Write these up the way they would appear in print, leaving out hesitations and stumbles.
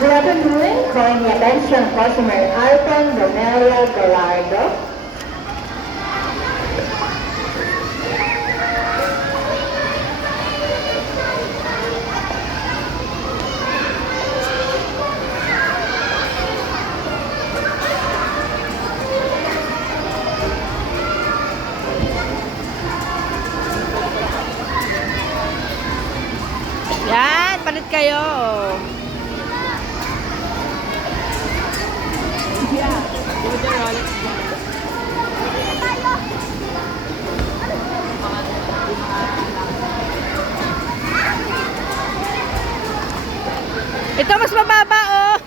Good afternoon. Calling the attention of customer Alton Romelia Gallardo. Yan, palit kayo. Ito mas mababa, oh.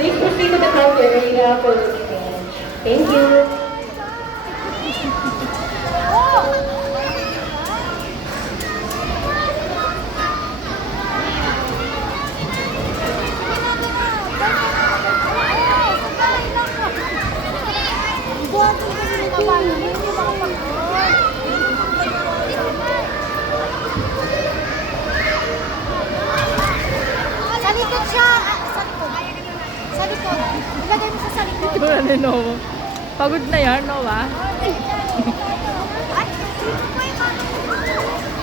Please proceed to the counter area for the change. Thank you. Sa likod siya. Sa likod. Sa likod. Ilagay mo sa likod. Ito na ni Noah. Pagod na yan, Noah.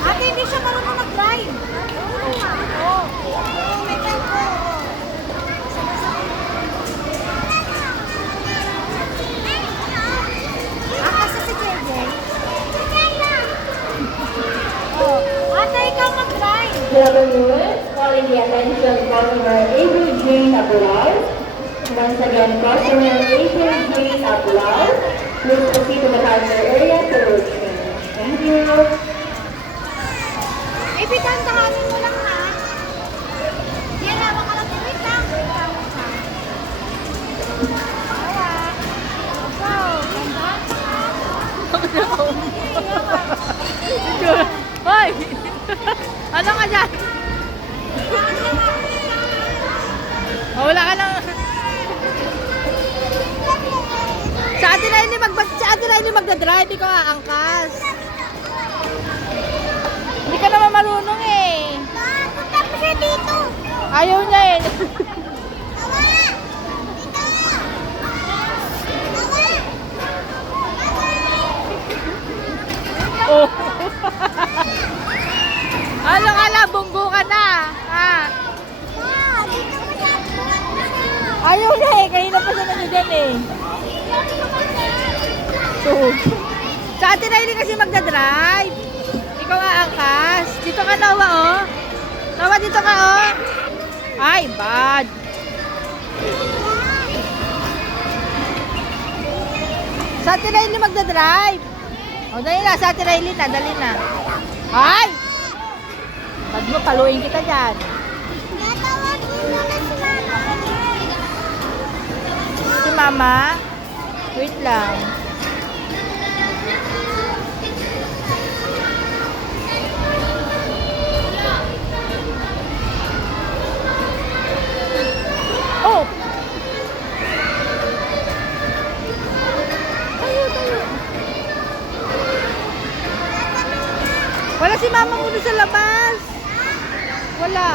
Ate, hindi siya marunong mag-drive. Oo. May time ko. Kasi si JJ. Oh, ate, ikaw mag-drive. Good afternoon. Calling the attention of customer April Jane Abular. Once again, customer April Jane Abular. Please proceed to the counter area for the change. Thank you. Ipitantahanin mo lang ha. Yan, hawa ka lang. Wait lang. Hawa. Go. Hoy! Ano ka dyan? Wala ka lang. Sa atin na hindi magdadrive, ikaw aangkas. Hindi ka naman marunong eh. Punta pa siya dito. Ayaw niya eh. Oh. Ano ka lang, bunggo ka na. Ha? Ayaw na eh, kanina pa siya nandiyan eh. So, sa atin na hindi kasi magdadrive. Ikaw aangkas. Dito ka, Noah, oh. Noah, dito ka, oh. Ay, bad. Sa atin na hindi magdadrive. O, dali na. Sa atin na hindi na. Dali na. Ay! Pag mo, paluin kita dyan. Natawagin mo na si Mama. Si Mama? Wait lang. Oh! Tayo. Wala si Mama muna sa labas. Wala.